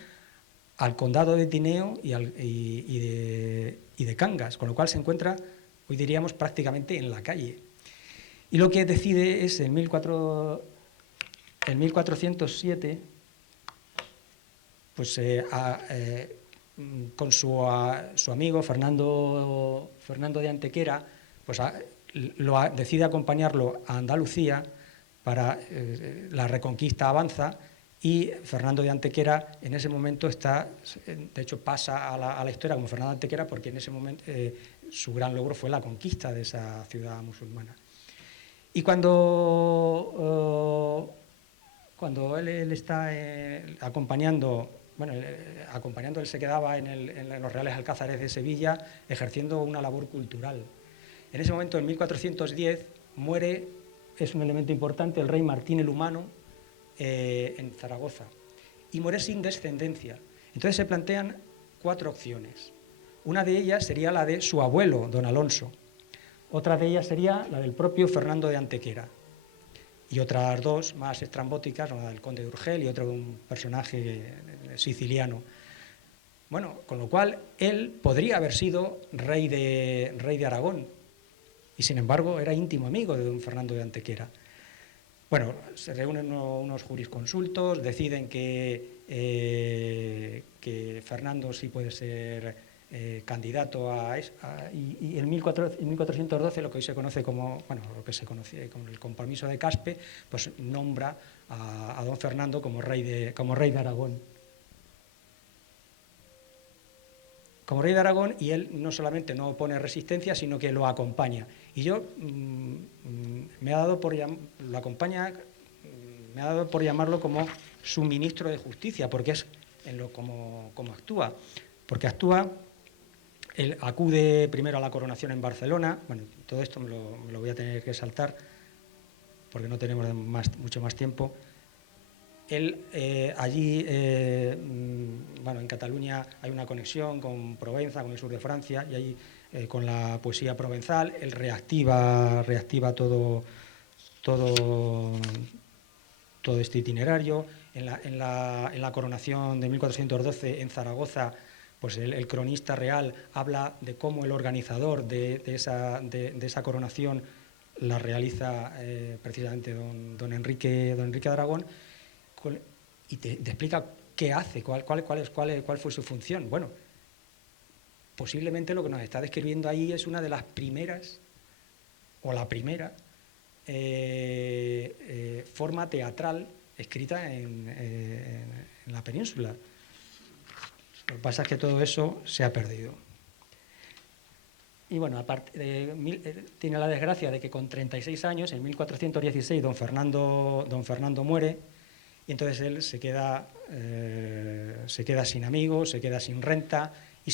al condado de Tineo y de Cangas, con lo cual se encuentra, hoy diríamos, prácticamente en la calle. Y lo que decide es, en 1407, pues con su amigo Fernando de Antequera, pues decide acompañarlo a Andalucía para la reconquista avanza, y Fernando de Antequera en ese momento de hecho pasa a la historia como Fernando de Antequera, porque en ese momento su gran logro fue la conquista de esa ciudad musulmana. Y cuando él está acompañando, él se quedaba en los Reales Alcázares de Sevilla ejerciendo una labor cultural. En ese momento, en 1410, muere, es un elemento importante, el rey Martín el Humano en Zaragoza, y muere sin descendencia. Entonces se plantean 4 opciones. Una de ellas sería la de su abuelo, don Alonso. Otra de ellas sería la del propio Fernando de Antequera. Y otras 2 más estrambóticas, la del conde de Urgel y otro de un personaje siciliano. Bueno, con lo cual él podría haber sido rey de Aragón, y sin embargo era íntimo amigo de don Fernando de Antequera. Bueno, se reúnen unos jurisconsultos, deciden que Fernando sí puede ser candidato y en 1412 lo que hoy se conoce como, lo que se conoce como el compromiso de Caspe, pues nombra a don Fernando como rey de Aragón. Como rey de Aragón, y él no solamente no opone resistencia, sino que lo acompaña. Y yo me ha dado por llamarlo como su ministro de Justicia, porque es como actúa. Porque él acude primero a la coronación en Barcelona. Bueno, todo esto me lo voy a tener que saltar, porque no tenemos mucho más tiempo. Él allí, en Cataluña hay una conexión con Provenza, con el sur de Francia, y allí con la poesía provenzal, él reactiva todo este itinerario. En la coronación de 1412 en Zaragoza, pues el cronista real habla de cómo el organizador de esa coronación la realiza precisamente don Enrique de Aragón, y te explica qué hace, cuál fue su función. Bueno, posiblemente lo que nos está describiendo ahí es una de las primeras, o la primera, forma teatral escrita en la península. Lo que pasa es que todo eso se ha perdido. Y bueno, tiene la desgracia de que con 36 años, en 1416, don Fernando muere, y entonces él se queda sin amigos, se queda sin renta, y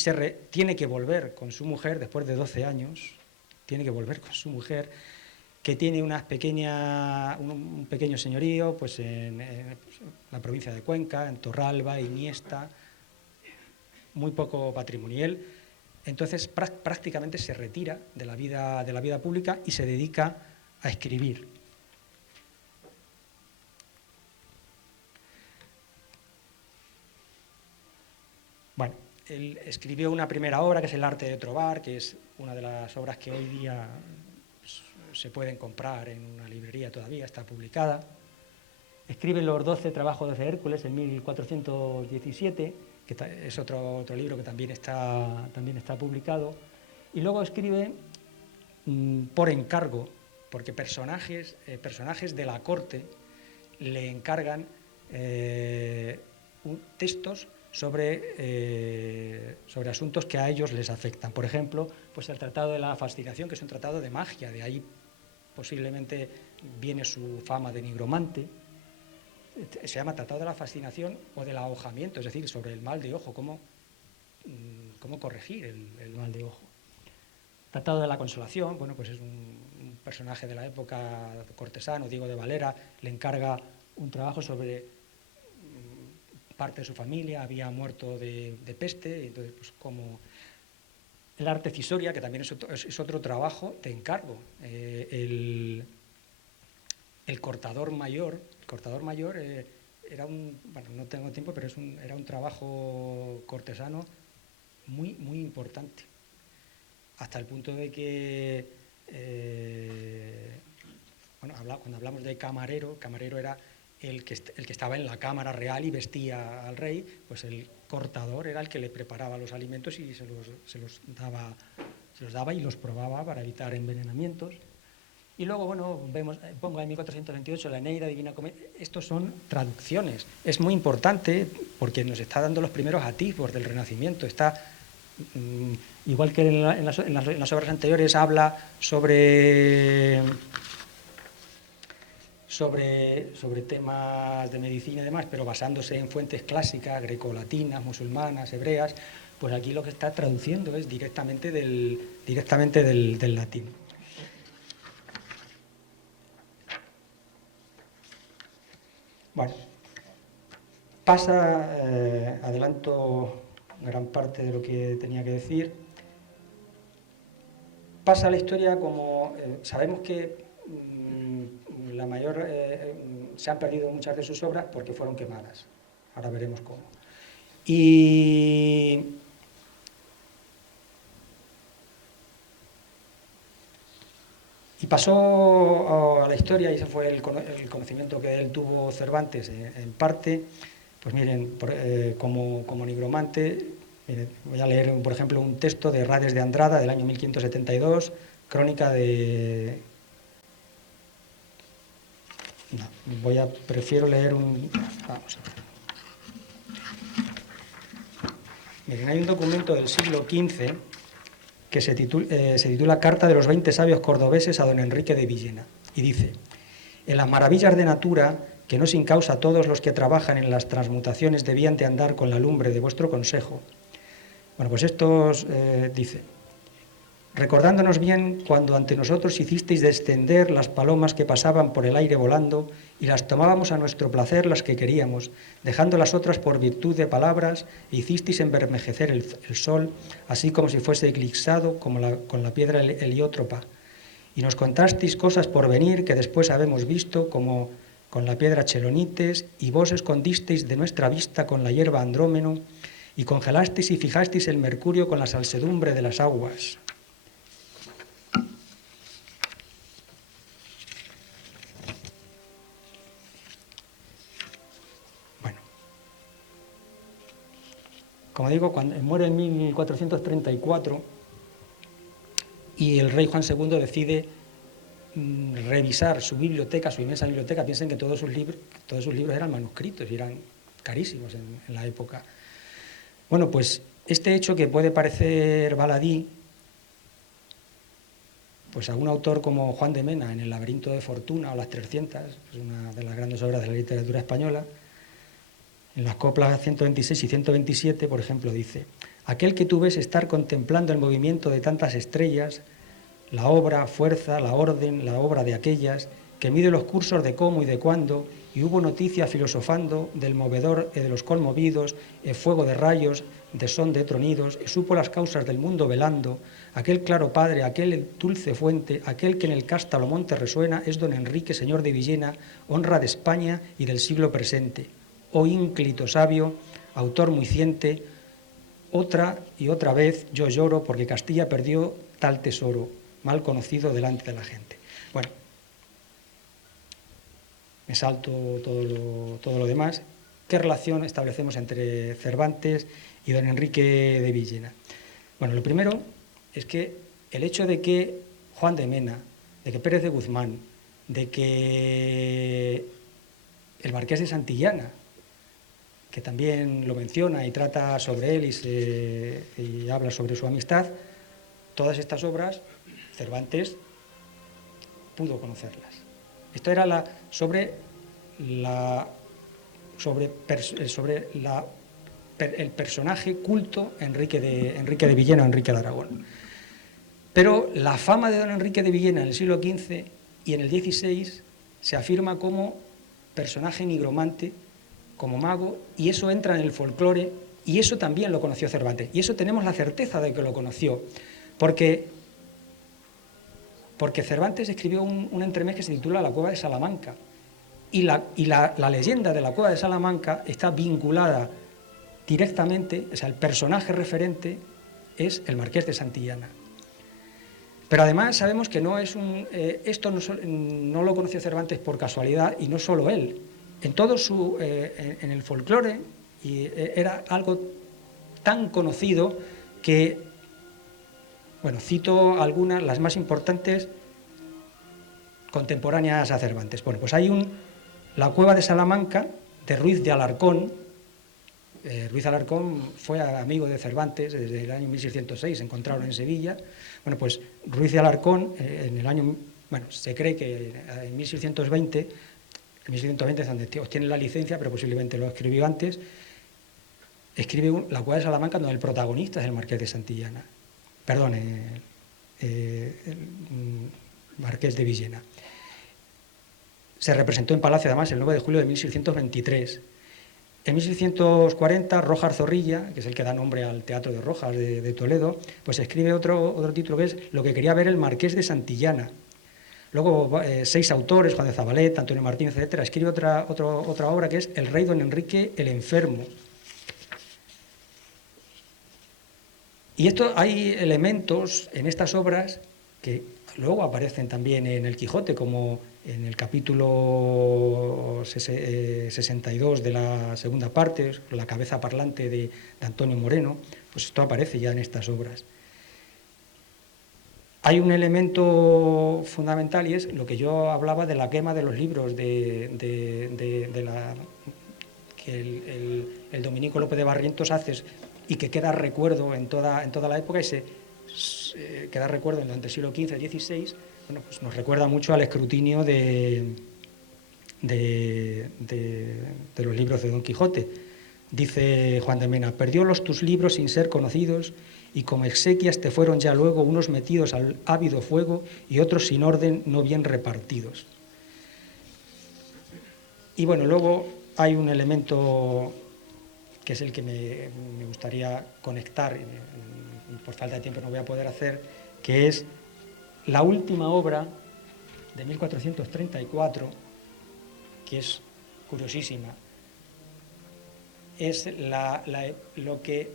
tiene que volver con su mujer después de 12 años, que tiene un pequeño señorío pues en la provincia de Cuenca, en Torralba, Iniesta, muy poco patrimonial. Entonces prácticamente se retira de la vida pública y se dedica a escribir. Bueno, él escribió una primera obra, que es El arte de trobar, que es una de las obras que hoy día se pueden comprar en una librería todavía, está publicada. Escribe los 12 trabajos de Hércules en 1417, que es otro libro que también está publicado. Y luego escribe por encargo, porque personajes de la corte le encargan textos sobre asuntos que a ellos les afectan. Por ejemplo, pues el Tratado de la Fascinación, que es un tratado de magia, de ahí posiblemente viene su fama de nigromante. Se llama Tratado de la Fascinación o del ahojamiento, es decir, sobre el mal de ojo, cómo corregir el mal de ojo. Tratado de la Consolación, bueno, pues es un personaje de la época cortesano, Diego de Valera, le encarga un trabajo sobre parte de su familia, había muerto de peste, entonces pues como el arte cisoria, que también es otro trabajo de encargo. El cortador mayor era bueno, no tengo tiempo, pero era un trabajo cortesano muy, muy importante, hasta el punto de que, bueno, cuando hablamos de camarero era el que estaba en la cámara real y vestía al rey, pues el cortador era el que le preparaba los alimentos y se los daba y los probaba para evitar envenenamientos. Y luego, bueno, pongo en 1428 la Eneida, Divina Comedia. Estos son traducciones. Es muy importante porque nos está dando los primeros atisbos del Renacimiento. Está, igual que en las obras anteriores, habla sobre temas de medicina y demás, pero basándose en fuentes clásicas, grecolatinas, musulmanas, hebreas, pues aquí lo que está traduciendo es directamente del latín. Bueno, adelanto gran parte de lo que tenía que decir. Pasa la historia como, sabemos que se han perdido muchas de sus obras porque fueron quemadas. Ahora veremos cómo. Y pasó a la historia, y ese fue el conocimiento que él tuvo Cervantes en parte. Pues miren, como nigromante, miren, voy a leer, por ejemplo, un texto de Rades de Andrada del año 1572, crónica de... No, prefiero leer un... Vamos a ver. Miren, hay un documento del siglo XV que se titula Carta de los 20 sabios cordobeses a don Enrique de Villena, y dice: en las maravillas de natura, que no sin causa todos los que trabajan en las transmutaciones debían de andar con la lumbre de vuestro consejo. Bueno, pues esto dice: recordándonos bien cuando ante nosotros hicisteis descender las palomas que pasaban por el aire volando, y las tomábamos a nuestro placer las que queríamos, dejando las otras por virtud de palabras, e hicisteis envermejecer el sol, así como si fuese eclipsado con la piedra heliótropa. Y nos contasteis cosas por venir que después habemos visto, como con la piedra chelonites, y vos escondisteis de nuestra vista con la hierba andrómeno, y congelasteis y fijasteis el mercurio con la salsedumbre de las aguas. Bueno, como digo, cuando muere en 1434 y el rey Juan II decide revisar su biblioteca, su inmensa biblioteca. Piensen que todos sus libros eran manuscritos y eran carísimos en la época. Bueno, pues este hecho, que puede parecer baladí, pues a un autor como Juan de Mena, en El laberinto de Fortuna o Las 300, pues una de las grandes obras de la literatura española, en las coplas 126 y 127, por ejemplo, dice: aquel que tú ves estar contemplando el movimiento de tantas estrellas, la obra, fuerza, la orden, la obra de aquellas, que mide los cursos de cómo y de cuándo, y hubo noticia filosofando del movedor e de los conmovidos, e fuego de rayos, de son de tronidos, y supo las causas del mundo velando, aquel claro padre, aquel dulce fuente, aquel que en el cástalo monte resuena, es don Enrique, señor de Villena, honra de España y del siglo presente. Oh ínclito sabio, autor muy ciente, otra y otra vez yo lloro porque Castilla perdió tal tesoro, mal conocido delante de la gente. Bueno, me salto todo lo demás. ¿Qué relación establecemos entre Cervantes y don Enrique de Villena? Bueno, lo primero es que el hecho de que Juan de Mena, de que Pérez de Guzmán, de que el Marqués de Santillana, que también lo menciona y trata sobre él y habla sobre su amistad, todas estas obras Cervantes pudo conocerlas. Esto era sobre el personaje culto Enrique de Villena o Enrique de Aragón. Pero la fama de don Enrique de Villena en el siglo XV y en el XVI se afirma como personaje nigromante, como mago, y eso entra en el folclore, y eso también lo conoció Cervantes. Y eso tenemos la certeza de que lo conoció, porque Cervantes escribió un entremés que se titula La cueva de Salamanca, y la leyenda de la cueva de Salamanca está vinculada directamente, o sea, el personaje referente es el Marqués de Santillana. Pero además sabemos que esto no lo conoció Cervantes por casualidad, y no solo él. En el folclore era algo tan conocido que, bueno, cito algunas, las más importantes contemporáneas a Cervantes. Bueno, pues hay la cueva de Salamanca de Ruiz de Alarcón. Ruiz de Alarcón fue amigo de Cervantes desde el año 1606, se encontraron en Sevilla. Bueno, pues Ruiz de Alarcón se cree que en 1620 es donde obtiene la licencia, pero posiblemente lo escribió antes, escribe la cueva de Salamanca, donde el protagonista es el Marqués de Santillana. Perdón, el Marqués de Villena. Se representó en Palacio, además, el 9 de julio de 1623. En 1640, Rojas Zorrilla, que es el que da nombre al Teatro de Rojas de Toledo, pues escribe otro título que es Lo que quería ver el Marqués de Santillana. Luego 6 autores, Juan de Zabalet, Antonio Martínez, etcétera, escribe otra obra que es El rey don Enrique el enfermo. Y hay elementos en estas obras que luego aparecen también en el Quijote, como en el capítulo 62 de la segunda parte, la cabeza parlante de Antonio Moreno, pues esto aparece ya en estas obras. Hay un elemento fundamental, y es lo que yo hablaba de la quema de los libros que el dominico Lope de Barrientos hace, y que queda recuerdo en toda la época, y queda recuerdo durante el siglo XV y XVI. Bueno, pues nos recuerda mucho al escrutinio de los libros de Don Quijote. Dice Juan de Mena: perdió tus libros sin ser conocidos, y como exequias te fueron ya luego unos metidos al ávido fuego y otros sin orden no bien repartidos. Y bueno, luego hay un elemento que es el que me gustaría conectar, y por falta de tiempo no voy a poder hacer, que es la última obra de 1434, que es curiosísima. Es lo que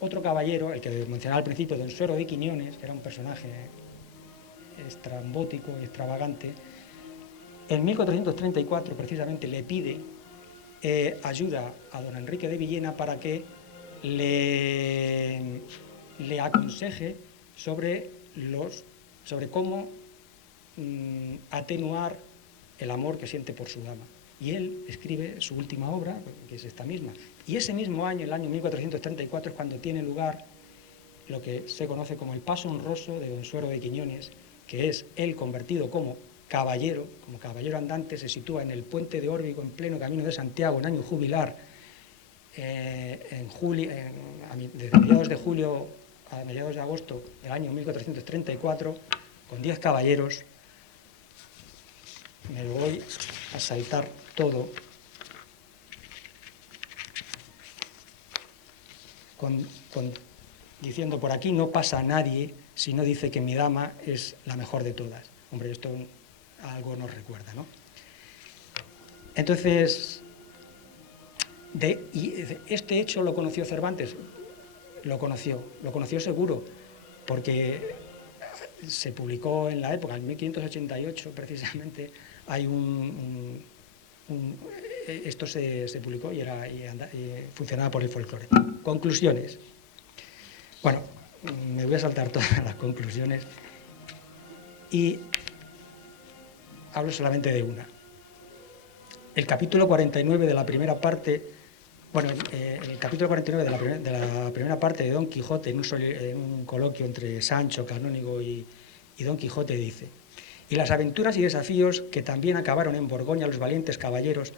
otro caballero, el que mencionaba al principio, don Suero de Quiñones, era un personaje estrambótico y extravagante, en 1434 precisamente le pide ayuda a don Enrique de Villena para que le aconseje sobre cómo atenuar el amor que siente por su dama. Y él escribe su última obra, que es esta misma. Y ese mismo año, el año 1434, es cuando tiene lugar lo que se conoce como el paso honroso de don Suero de Quiñones, que es él convertido como caballero andante, se sitúa en el puente de Órbigo, en pleno camino de Santiago, en año jubilar, desde mediados de julio a mediados de agosto del año 1434, con 10 caballeros. Me lo voy a saltar todo, diciendo: por aquí no pasa nadie si no dice que mi dama es la mejor de todas. Hombre, esto algo nos recuerda, ¿no? Entonces, este hecho lo conoció Cervantes, lo conoció seguro, porque se publicó en la época, en 1588 precisamente, esto se publicó y funcionaba por el folclore. Conclusiones. Bueno, me voy a saltar todas las conclusiones. y hablo solamente de una. El capítulo 49 de la primera parte, bueno, el capítulo 49 de la primera parte de Don Quijote, en un coloquio entre Sancho, Canónigo y Don Quijote, dice: y las aventuras y desafíos que también acabaron en Borgoña los valientes caballeros,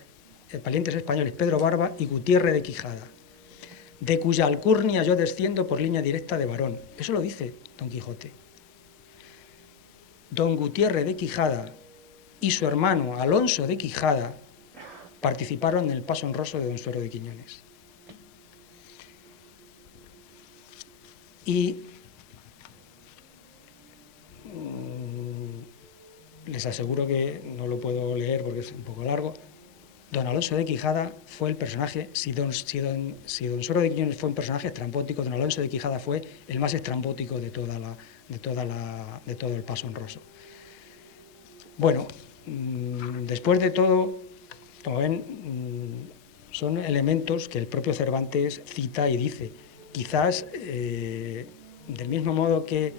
valientes españoles Pedro Barba y Gutiérrez de Quijada, de cuya alcurnia yo desciendo por línea directa de varón. Eso lo dice Don Quijote. Don Gutiérrez de Quijada y su hermano Alonso de Quijada participaron en el paso honroso de Don Suero de Quiñones. Y les aseguro que no lo puedo leer porque es un poco largo. Don Alonso de Quijada fue el personaje, si don Suero de Quiñones fue un personaje estrambótico, don Alonso de Quijada fue el más estrambótico de todo el paso honroso. Bueno, después de todo, como ven, son elementos que el propio Cervantes cita y dice. Quizás, del mismo modo que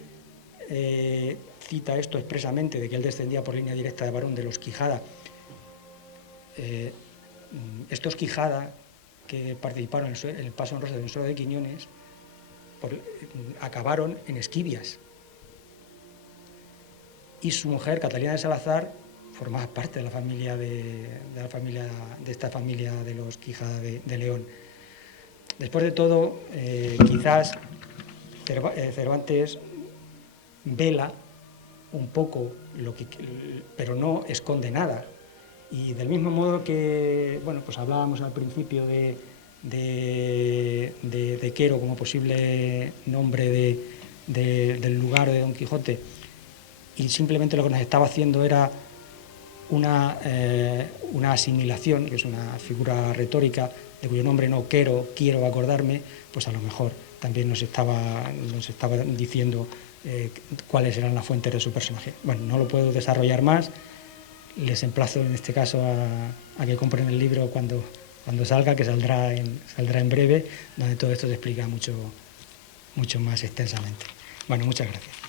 cita esto expresamente, de que él descendía por línea directa de varón de los Quijada, estos Quijada que participaron en el paso honroso de Don Suero de Quiñones acabaron en Esquivias. Y su mujer, Catalina de Salazar, formaba parte de la familia de esta familia de los Quijada de León. Después de todo, quizás Cervantes vela un poco pero no esconde nada. Y del mismo modo que, bueno, pues hablábamos al principio de Quero como posible nombre del lugar de Don Quijote, y simplemente lo que nos estaba haciendo era una asimilación, que es una figura retórica de cuyo nombre no quiero acordarme, pues a lo mejor también nos estaba diciendo cuáles eran las fuentes de su personaje. Bueno, no lo puedo desarrollar más. Les emplazo en este caso a que compren el libro cuando salga, que saldrá en breve, donde todo esto se explica mucho más extensamente. Bueno, muchas gracias.